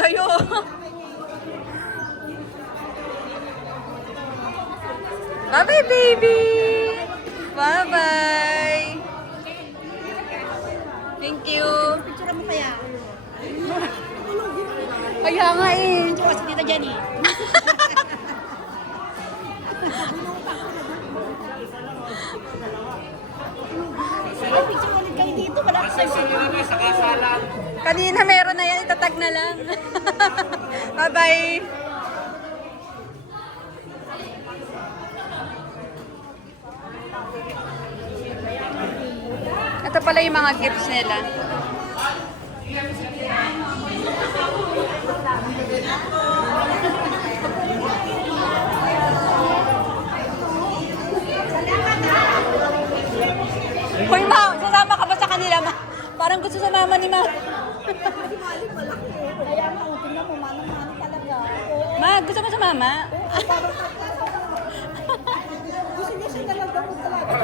sa'yo. Bye-bye, baby! Bye-bye! Thank you! Picture mo kaya? Kaya nga eh. Picture kasi Tita Jenny. Sige, picture ulit kayo dito. Wala ka sa Kanina meron na yan, itatag na lang. Bye-bye! Ito pala yung mga gifts nila. Hoy, ma, sasama ka ba sa kanila, ma? Parang gusto sa mama ni ma. Kaya nga, tingnan mo, manang-manang talaga. Ma, gusto mo sa mama? Gusto niya siya talaga mo talaga.